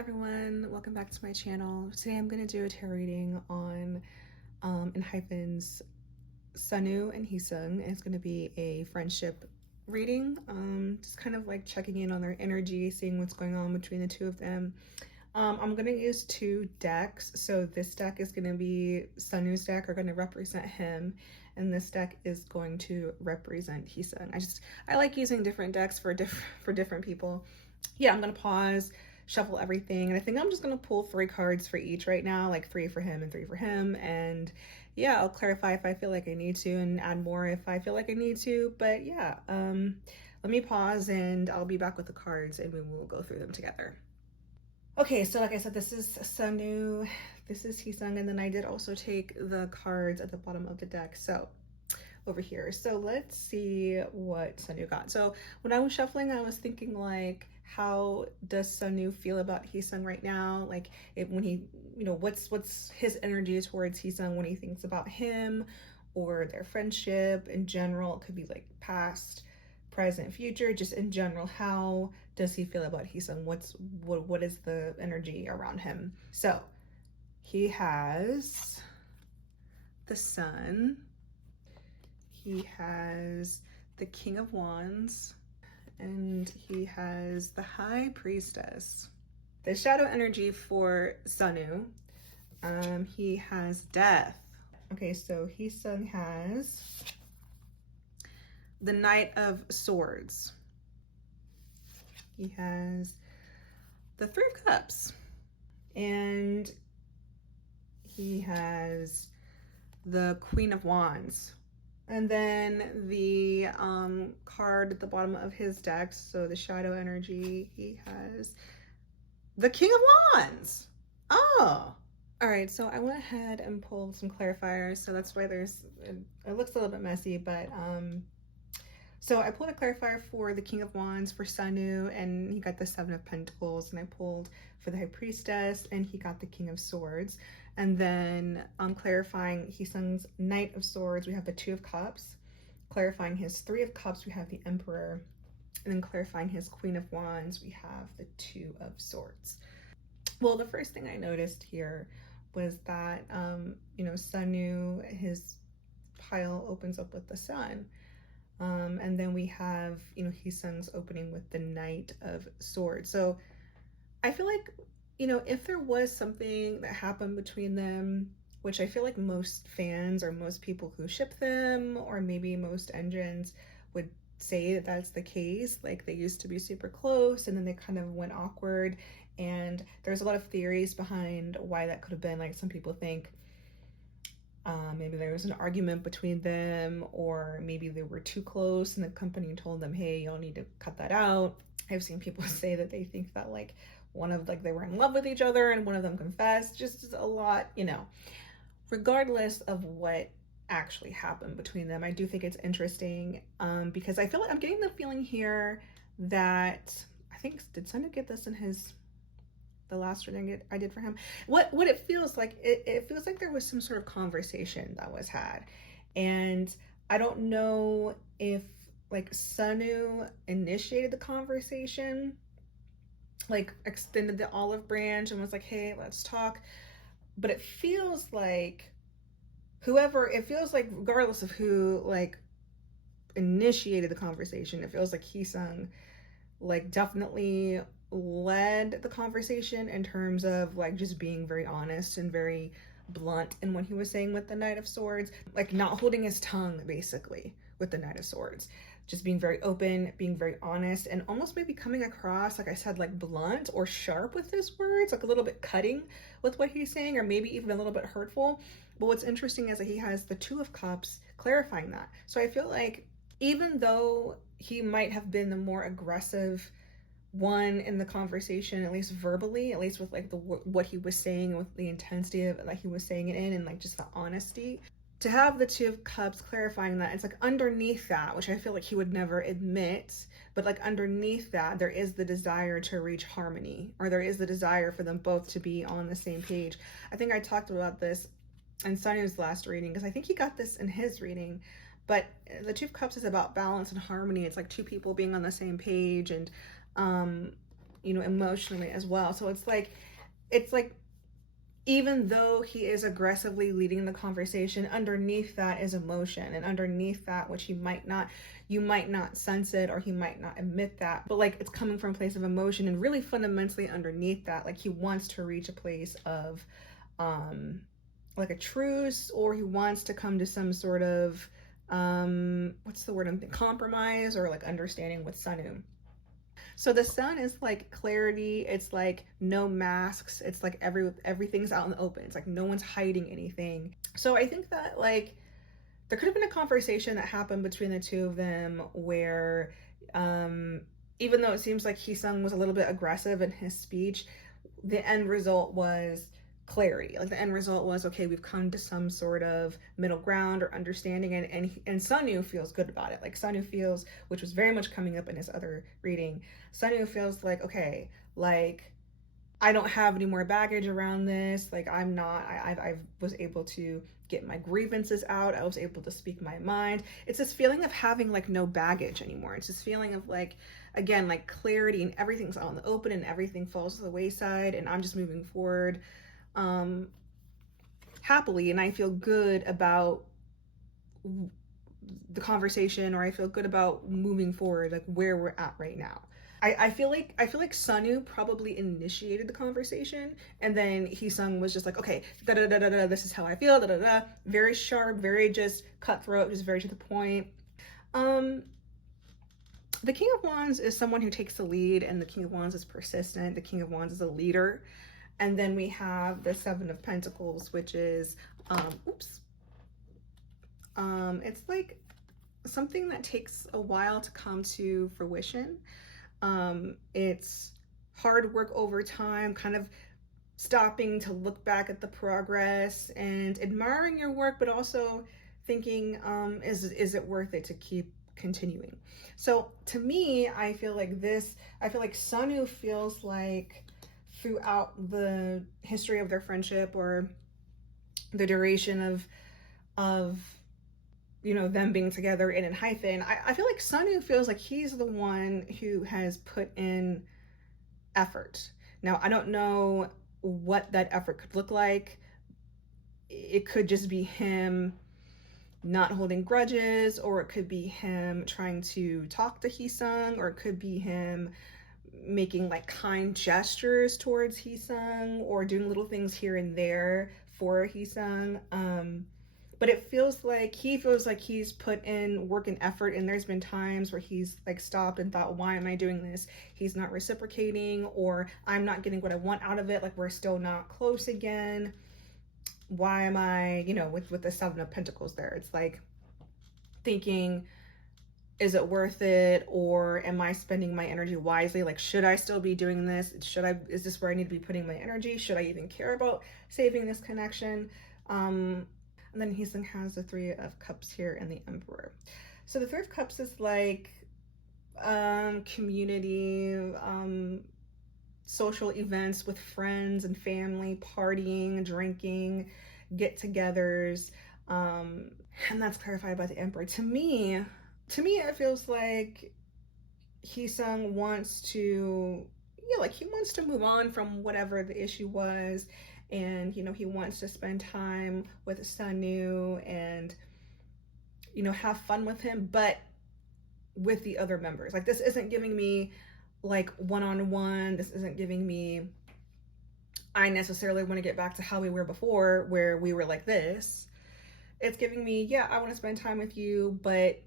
everyone, welcome back to my channel. Today I'm going to do a tarot reading on enhypen's Sunu and heeseung. It's going to be a friendship reading, just kind of like checking in on their energy, seeing what's going on between the two of them. I'm going to use two decks. So this deck is going to be Sunu's deck, are going to represent him, and this deck is going to represent heeseung. I like using different decks for different people. Yeah, I'm going to pause, shuffle everything, and I think I'm just going to pull 3 cards for each right now, like 3 for him and 3 for him. And yeah, I'll clarify if I feel like I need to and add more if I feel like I need to. But yeah, let me pause and I'll be back with the cards and we will go through them together. Okay, so like I said, this is Sunu, this is heeseung, and then I did also take the cards at the bottom of the deck, so over here. So let's see what Sunu got. So when I was shuffling, I was thinking like, how does Sunu feel about heeseung right now? Like when he, what's his energy towards heeseung when he thinks about him or their friendship in general? It could be like past, present, future, just in general. How does he feel about heeseung? What is the energy around him? So he has the Sun, he has the King of Wands, and he has the High Priestess. The shadow energy for Sunu, he has Death. Okay, so heeseung has the Knight of Swords. He has the Three of Cups, and he has the Queen of Wands. And then the card at the bottom of his deck, so the shadow energy, he has the King of Wands. Oh, all right. So I went ahead and pulled some clarifiers. So that's why it looks a little bit messy, but so I pulled a clarifier for the King of Wands for Sunu, and he got the Seven of Pentacles, and I pulled for the High Priestess, and he got the King of Swords. And then clarifying heeseung's Knight of Swords, we have the Two of Cups. Clarifying his Three of Cups, we have the Emperor. And then clarifying his Queen of Wands, we have the Two of Swords. Well, the first thing I noticed here was that, Sunu, his pile opens up with the Sun. And then we have, heeseung's opening with the Knight of Swords. So I feel like, if there was something that happened between them, which I feel like most fans or most people who ship them, or maybe most engines would say that that's the case, like they used to be super close and then they kind of went awkward. And there's a lot of theories behind why that could have been. Like some people think maybe there was an argument between them, or maybe they were too close and the company told them, hey, y'all need to cut that out. I've seen people say that they think that like they were in love with each other and one of them confessed. Just a lot, regardless of what actually happened between them. I do think it's interesting because I feel like I'm getting the feeling here that I think, did Sunu get this in the last reading I did for him? What it feels like, it feels like there was some sort of conversation that was had, and I don't know if like Sunu initiated the conversation, like extended the olive branch and was like, hey, let's talk. But it feels like regardless of who like initiated the conversation, it feels like heeseung like definitely led the conversation in terms of like just being very honest and very blunt in what he was saying with the Knight of Swords, like not holding his tongue basically with the Knight of Swords, just being very open, being very honest, and almost maybe coming across, like I said, like blunt or sharp with his words, like a little bit cutting with what he's saying, or maybe even a little bit hurtful. But what's interesting is that he has the Two of Cups clarifying that. So I feel like even though he might have been the more aggressive one in the conversation, at least verbally, at least with like what he was saying, with the intensity of like he was saying it in, and like just the honesty, to have the Two of Cups clarifying that, it's like underneath that, which I feel like he would never admit, but like underneath that there is the desire to reach harmony, or there is the desire for them both to be on the same page. I think I talked about this in Sunu's last reading, because I think he got this in his reading, but the Two of Cups is about balance and harmony. It's like two people being on the same page, and you know, emotionally as well. So it's like even though he is aggressively leading the conversation, underneath that is emotion, and underneath that, which you might not sense it, or he might not admit that, but like it's coming from a place of emotion, and really fundamentally underneath that, like he wants to reach a place of like a truce, or he wants to come to some sort of what's the word I'm thinking, compromise, or like understanding with Sunu. So the sun is like clarity, it's like no masks, it's like everything's out in the open, it's like no one's hiding anything. So I think that like there could have been a conversation that happened between the two of them where even though it seems like Heeseung was a little bit aggressive in his speech, the end result was clarity. Like the end result was, okay, we've come to some sort of middle ground or understanding, and Sunu feels good about it. Like Sunu feels, which was very much coming up in his other reading, Sunu feels like, okay, like I don't have any more baggage around this. Like I was able to get my grievances out. I was able to speak my mind. It's this feeling of having like no baggage anymore. It's this feeling of like, again, like clarity, and everything's out in the open and everything falls to the wayside, and I'm just moving forward happily, and I feel good about the conversation, or I feel good about moving forward, like where we're at right now. I feel like Sunu probably initiated the conversation, and then Heeseung was just like, okay, da da da da da, this is how I feel, da da da, very sharp, very just cutthroat, just very to the point. The King of Wands is someone who takes the lead, and the King of Wands is persistent. The King of Wands is a leader. And then we have the Seven of Pentacles, which is, it's like something that takes a while to come to fruition. It's hard work over time, kind of stopping to look back at the progress and admiring your work, but also thinking, is it worth it to keep continuing? So to me, I feel like Sunu feels like throughout the history of their friendship, or the duration of you know, them being together in enhypen, I feel like Sunu feels like he's the one who has put in effort. Now, I don't know what that effort could look like. It could just be him not holding grudges, or it could be him trying to talk to Heeseung, or it could be him making like kind gestures towards Heeseung, or doing little things here and there for Heeseung. But it feels like he's put in work and effort, and there's been times where he's like stopped and thought, why am I doing this? He's not reciprocating, or I'm not getting what I want out of it. Like we're still not close again. Why am I, you know, with the Seven of Pentacles there? It's like thinking, is it worth it, or am I spending my energy wisely? Like, should I still be doing this? Is this where I need to be putting my energy? Should I even care about saving this connection? And then Heeseung has the Three of Cups here and the Emperor. So the Three of Cups is like community, social events with friends and family, partying, drinking, get-togethers, and that's clarified by the Emperor. To me, it feels like Heeseung wants to, he wants to move on from whatever the issue was, and you know, he wants to spend time with Sunu and, you know, have fun with him, but with the other members. Like, this isn't giving me like one-on-one. This isn't giving me, I necessarily want to get back to how we were before, where we were like this. It's giving me, yeah, I want to spend time with you, but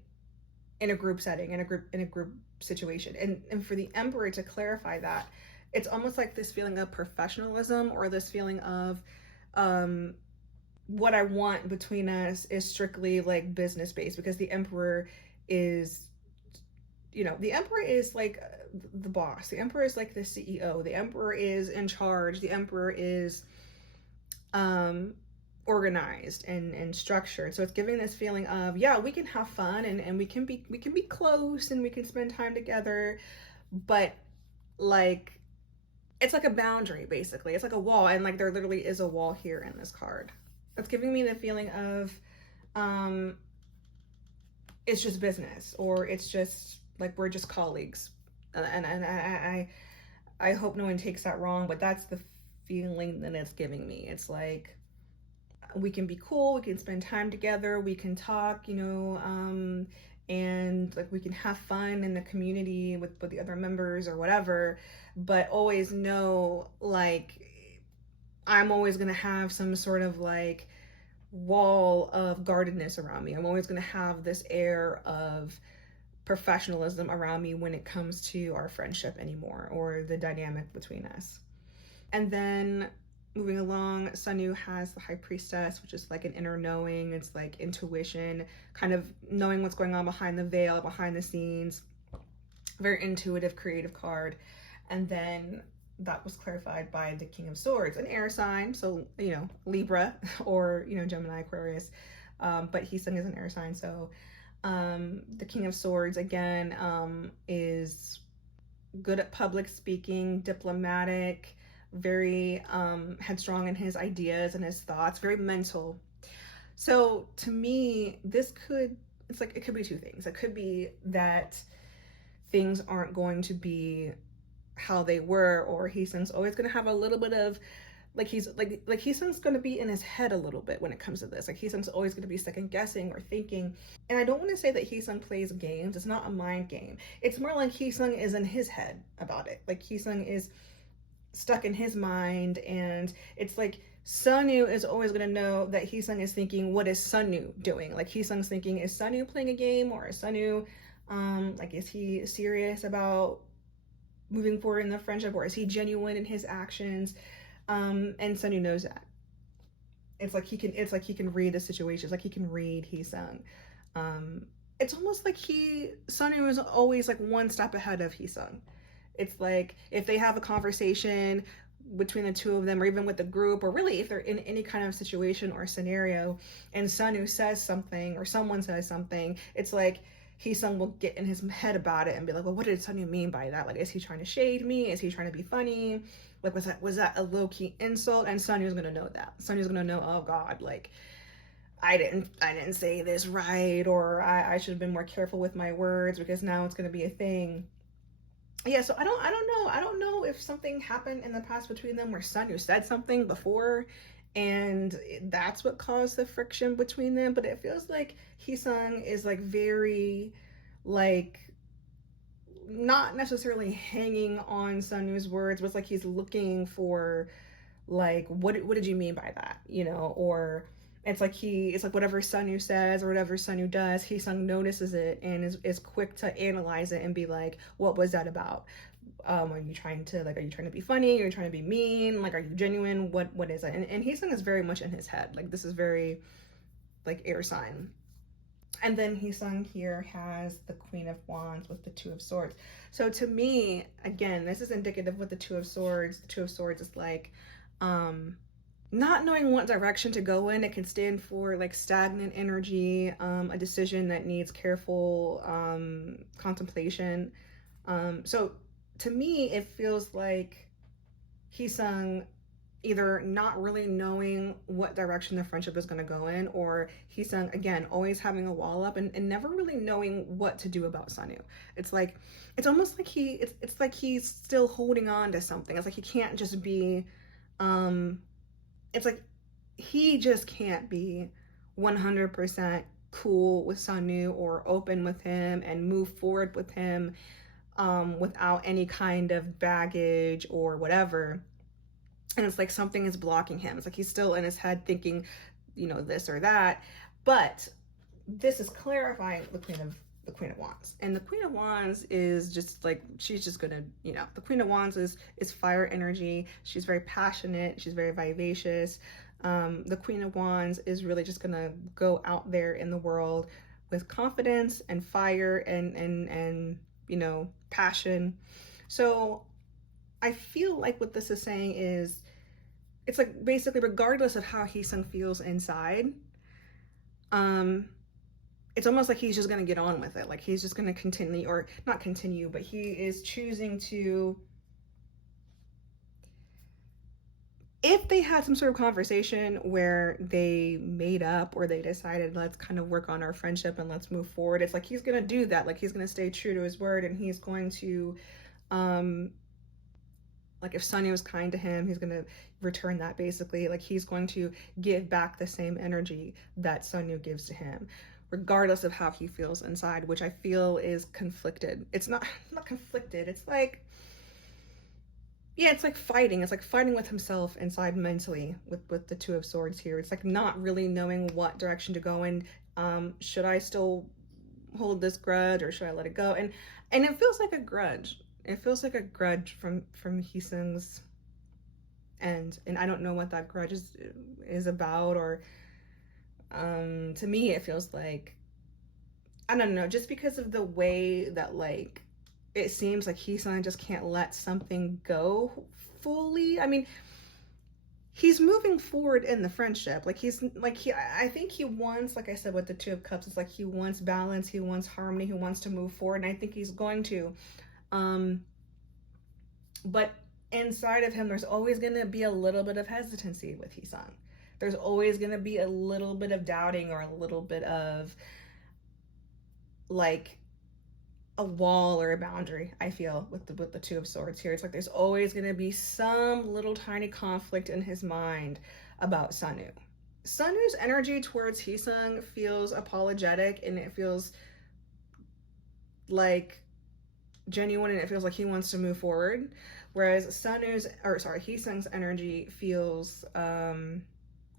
in a group setting, in a group situation. And for the Emperor to clarify that, it's almost like this feeling of professionalism, or this feeling of what I want between us is strictly like business based, because the Emperor is, you know, the Emperor is like the boss. The Emperor is like the CEO. The Emperor is in charge. The Emperor is organized and structured. So it's giving this feeling of, yeah, we can have fun, and we can be close, and we can spend time together, but like it's like a boundary, basically. It's like a wall, and like there literally is a wall here in this card. It's giving me the feeling of it's just business, or it's just like we're just colleagues, and I hope no one takes that wrong, but that's the feeling that it's giving me. It's like we can be cool, we can spend time together, we can talk, and like we can have fun in the community with the other members or whatever, but always know like I'm always gonna have some sort of like wall of guardedness around me. I'm always gonna have this air of professionalism around me when it comes to our friendship anymore or the dynamic between us. And then moving along, Sunu has the High Priestess, which is like an inner knowing. It's like intuition, kind of knowing what's going on behind the veil, behind the scenes. Very intuitive, creative card. And then that was clarified by the King of Swords, an air sign. So, Libra or, Gemini, Aquarius. But heeseung is an air sign. So the King of Swords, again, is good at public speaking, diplomatic, very headstrong in his ideas and his thoughts, very mental. So to me, it could be two things. It could be that things aren't going to be how they were, or heeseung's always going to have a little bit of heeseung's going to be in his head a little bit when it comes to this. Like heeseung's always going to be second guessing or thinking. And I don't want to say that heeseung plays games. It's not a mind game. It's more like heeseung is in his head about it. Like heeseung is stuck in his mind, and it's like Sunu is always going to know that heeseung is thinking, what is Sunu doing? Like heeseung's thinking, is Sunu playing a game, or is Sunu is he serious about moving forward in the friendship, or is he genuine in his actions? And Sunu knows that. It's like he can read the situation. It's like he can read heeseung. It's almost like Sunu is always like one step ahead of heeseung. It's like if they have a conversation between the two of them, or even with the group, or really if they're in any kind of situation or scenario, and Sunu says something or someone says something, it's like heeseung will get in his head about it and be like, well, what did Sunu mean by that? Like, is he trying to shade me? Is he trying to be funny? Like, was that a low-key insult? And Sunu's gonna know that. Sunu's gonna know, oh God, like I didn't say this right, or I should have been more careful with my words because now it's gonna be a thing. Yeah, so I don't know if something happened in the past between them where Sunu said something before and that's what caused the friction between them, but it feels like heeseung is like very like not necessarily hanging on Sunu's words, but it's like he's looking for like what did you mean by that, or it's like whatever Sunu says or whatever Sunu does, heeseung notices it and is quick to analyze it and be like, what was that about? Are you trying to be funny? Are you trying to be mean? Like, are you genuine? What is it? And heeseung is very much in his head. Like, this is very like air sign. And then heeseung here has the Queen of Wands with the Two of Swords. So to me, again, this is indicative with the Two of Swords. The Two of Swords is like not knowing what direction to go in. It can stand for like stagnant energy, a decision that needs careful contemplation. So to me, it feels like heeseung either not really knowing what direction the friendship is going to go in, or heeseung, again, always having a wall up and never really knowing what to do about Sunu. It's like, it's almost like it's like he's still holding on to something. It's like he can't just be, it's like he just can't be 100% cool with Sunu or open with him and move forward with him without any kind of baggage or whatever. And it's like something is blocking him. It's like he's still in his head thinking, this or that. But this is clarifying the Queen of Wands. And the Queen of Wands is just like, she's just gonna, the Queen of Wands is fire energy. She's very passionate. She's very vivacious. The Queen of Wands is really just gonna go out there in the world with confidence and fire and passion. So I feel like what this is saying is, it's like basically regardless of how heeseung feels inside, it's almost like he's just gonna get on with it. Like he's just gonna continue, or not continue, but he is choosing to, if they had some sort of conversation where they made up or they decided, let's kind of work on our friendship and let's move forward, it's like he's gonna do that. Like he's gonna stay true to his word, and he's going to Like if Sunny was kind to him, he's gonna return that basically. Like he's going to give back the same energy that Sunu gives to him, regardless of how he feels inside, which I feel is conflicted. It's not conflicted. It's like, yeah, it's like fighting. It's like fighting with himself inside mentally with the Two of Swords here. It's like not really knowing what direction to go in. Should I still hold this grudge or should I let it go? And it feels like a grudge. It feels like a grudge from Heeseung's end, and I don't know what that grudge is about. Or to me, it feels like, I don't know, just because of the way that like it seems like Heeseung just can't let something go fully. I mean, he's moving forward in the friendship. Like he's like I think he wants, like I said with the Two of Cups, it's like he wants balance, he wants harmony, he wants to move forward, and I think he's going to. But inside of him, there's always going to be a little bit of hesitancy with Heeseung. There's always going to be a little bit of doubting or a little bit of like a wall or a boundary, I feel, with the Two of Swords here. It's like there's always going to be some little tiny conflict in his mind about Sunu. Sunu's energy towards Heeseung feels apologetic, and it feels like genuine, and it feels like he wants to move forward. Whereas Heeseung's energy feels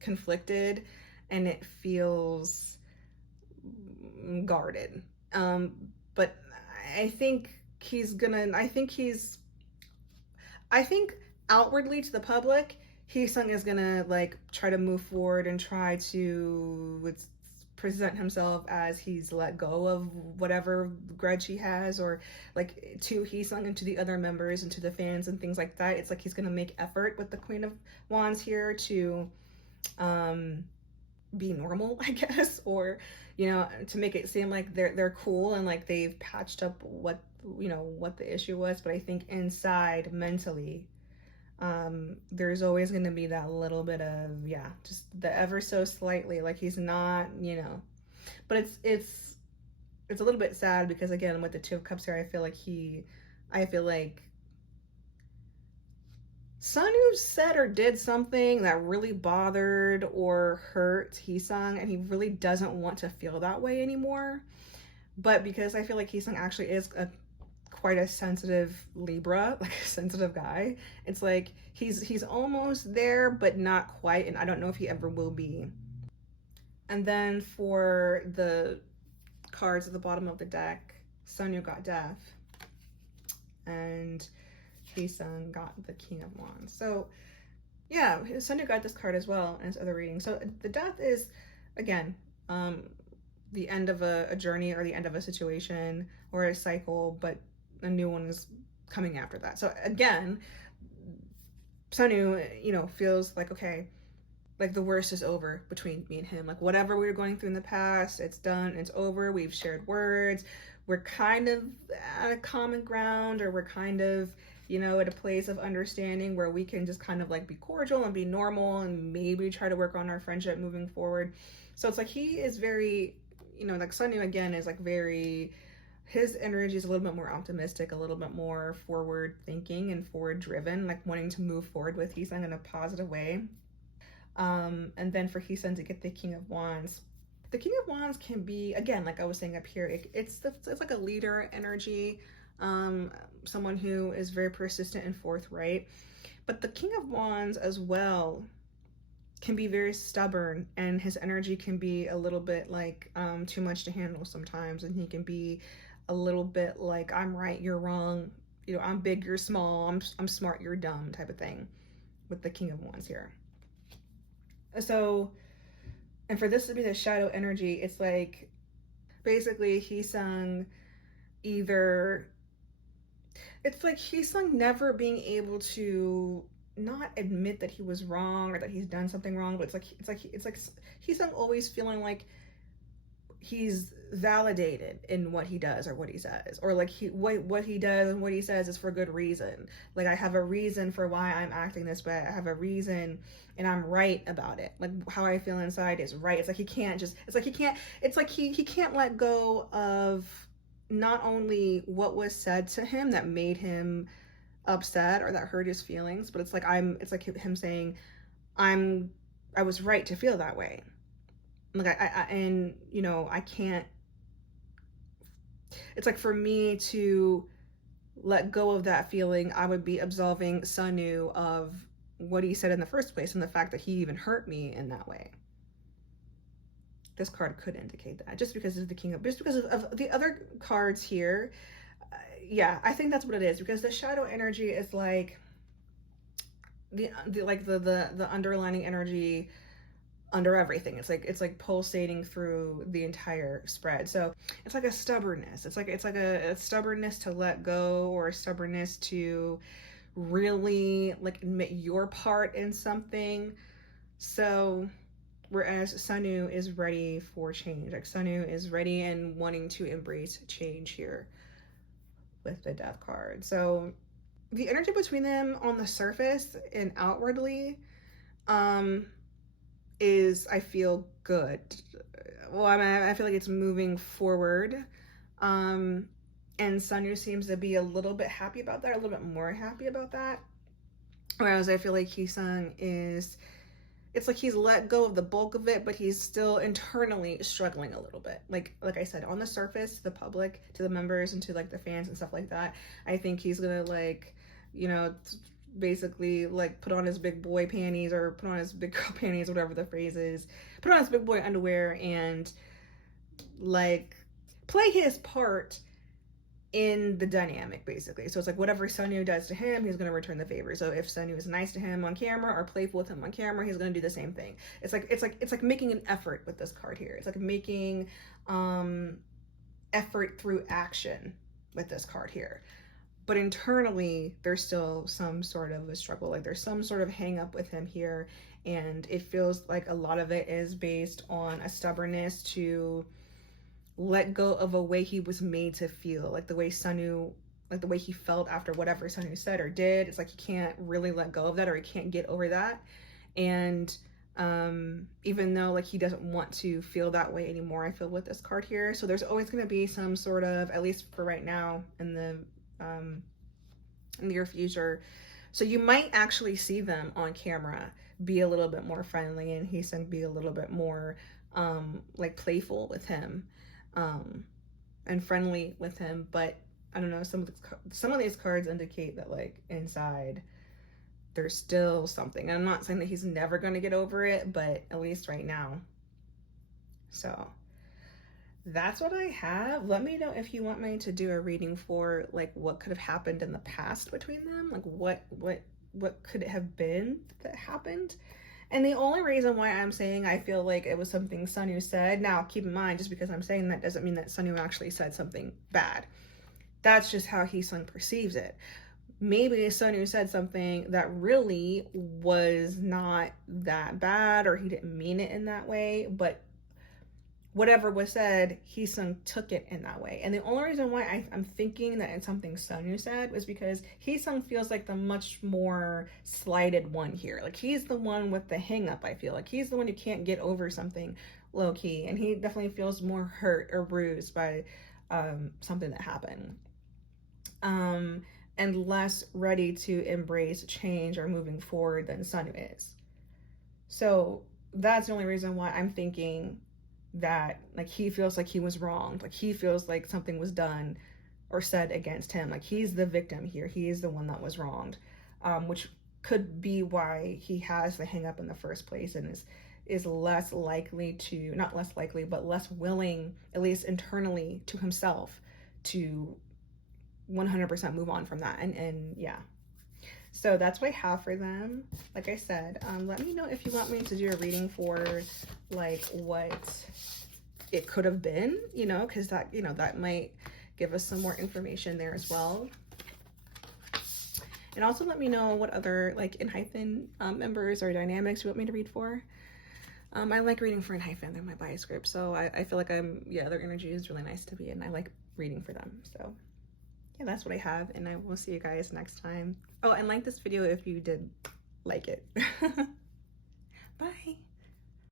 conflicted, and it feels guarded. But I think outwardly to the public, Heeseung is gonna like try to move forward and try to present himself as he's let go of whatever grudge he has, or like to Heeseung and to the other members and to the fans and things like that. It's like he's gonna make effort with the Queen of Wands here to be normal, I guess, or to make it seem like they're cool and like they've patched up what the issue was. But I think inside mentally, there's always going to be that little bit of, just the ever so slightly, like he's not, but it's a little bit sad because again, with the Two of Cups here, I feel like Sunu said or did something that really bothered or hurt Heeseung, and he really doesn't want to feel that way anymore. But because I feel like Heeseung actually is quite a sensitive Libra, like a sensitive guy, it's like he's almost there, but not quite, and I don't know if he ever will be. And then for the cards at the bottom of the deck, Sunu got Death, and Heeseung got the King of Wands. So yeah, Sunu got this card as well in his other reading. So the Death is, again, the end of a journey or the end of a situation or a cycle, but a new one is coming after that. So again, Sunu, feels like, okay, like the worst is over between me and him. Like whatever we were going through in the past, it's done, it's over. We've shared words. We're kind of at a common ground, or we're kind of, at a place of understanding where we can just kind of like be cordial and be normal and maybe try to work on our friendship moving forward. So it's like he is very, like Sunu again is like very, his energy is a little bit more optimistic, a little bit more forward thinking and forward driven, like wanting to move forward with Heeseung in a positive way. And then for Heeseung to get the King of Wands. The King of Wands can be, again, like I was saying up here, it's like a leader energy, someone who is very persistent and forthright. But the King of Wands as well can be very stubborn, and his energy can be a little bit like too much to handle sometimes, and he can be a little bit like, I'm right, you're wrong, I'm big, you're small, I'm smart, you're dumb type of thing with the King of Wands here. So, and for this to be the shadow energy, it's like basically Heeseung it's like Heeseung never being able to not admit that he was wrong or that he's done something wrong, but it's like Heeseung always feeling like he's validated in what he does or what he says, or like what he does and what he says is for good reason. Like, I have a reason for why I'm acting this way. I have a reason and I'm right about it. Like, how I feel inside is right. It's like he can't let go of not only what was said to him that made him upset or that hurt his feelings, but it's like it's like him saying, I was right to feel that way. Like and you know, I can't, it's like for me to let go of that feeling, I would be absolving Sunu of what he said in the first place and the fact that he even hurt me in that way. This card could indicate that just because of the king of, just because of the other cards here. Yeah, I think that's what it is, because the shadow energy is like the underlining energy under everything. It's like pulsating through the entire spread. So it's like a stubbornness. It's like a stubbornness to let go, or a stubbornness to really like admit your part in something. So whereas Sunu is ready for change, like Sunu is ready and wanting to embrace change here with the Death card. So the energy between them on the surface and outwardly is, I feel, good. Well, I mean, I feel like it's moving forward. And Sunu seems to be a little bit happy about that, a little bit more happy about that. Whereas I feel like Heeseung is, it's like he's let go of the bulk of it, but he's still internally struggling a little bit. Like I said, on the surface, to the public, to the members, and to like the fans and stuff like that, I think he's gonna, like, you know, basically like put on his big boy panties, or put on his big girl panties, whatever the phrase is, put on his big boy underwear and like play his part in the dynamic, basically. So it's like whatever Sunu does to him, he's going to return the favor. So if Sunu is nice to him on camera or playful with him on camera, he's going to do the same thing. It's like making an effort with this card here. It's like making effort through action with this card here. But internally, there's still some sort of a struggle. Like there's some sort of hang up with him here. And it feels like a lot of it is based on a stubbornness to let go of a way he was made to feel. Like the way Sunu, like the way he felt after whatever Sunu said or did. It's like he can't really let go of that, or he can't get over that. And even though like he doesn't want to feel that way anymore, I feel, with this card here. So there's always going to be some sort of, at least for right now, in the near future. So you might actually see them on camera be a little bit more friendly, and Heeseung be a little bit more like playful with him, and friendly with him. But I don't know, some of these cards indicate that like inside there's still something. I'm not saying that he's never going to get over it, but at least right now. So that's what I have. Let me know if you want me to do a reading for like what could have happened in the past between them, like what could it have been that happened. And the only reason why I'm saying I feel like it was something Sunu said, now keep in mind, just because I'm saying that doesn't mean that Sunu actually said something bad. That's just how Heeseung perceives it. Maybe Sunu said something that really was not that bad, or he didn't mean it in that way, but whatever was said, Heeseung took it in that way. And the only reason why I'm thinking that it's something Sunu said was because Heeseung feels like the much more slighted one here. Like he's the one with the hang up, I feel. Like he's the one who can't get over something low key. And he definitely feels more hurt or bruised by something that happened. And less ready to embrace change or moving forward than Sunu is. So that's the only reason why I'm thinking that like he feels like he was wronged, like he feels like something was done or said against him, like he's the victim here, he is the one that was wronged, which could be why he has the hang up in the first place, and is less likely to, not less likely, but less willing, at least internally to himself, to 100% move on from that. And yeah, so that's what I have for them. Like I said, let me know if you want me to do a reading for like what it could have been, you know, because that, you know, that might give us some more information there as well. And also let me know what other like enhypen members or dynamics you want me to read for. I like reading for enhypen, they're my bias group, so I feel like their energy is really nice to be in. I like reading for them. So yeah, that's what I have, and I will see you guys next time. Oh, and like this video if you did like it. Bye.